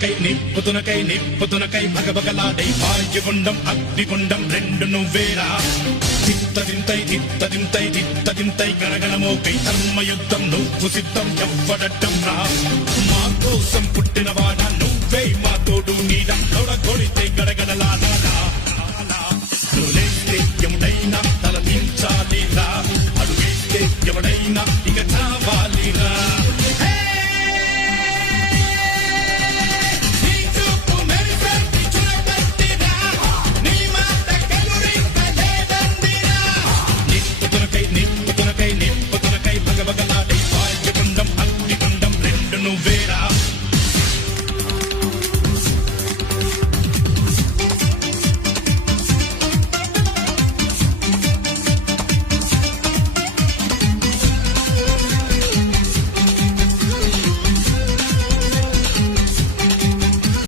నిప్పుతునకై భగభగలాడై వాయుగుండం అగ్నిగుండం రెండు నువ్వేరా తిత్తదింతై గణగణమోకై ధర్మయుద్ధం నువ్వు సిద్ధం ఎవ్వడట్టం రా మా కోసం పుట్టినవాడా నువ్వే మా తోడు నీడ కొడితే గడగడలాడా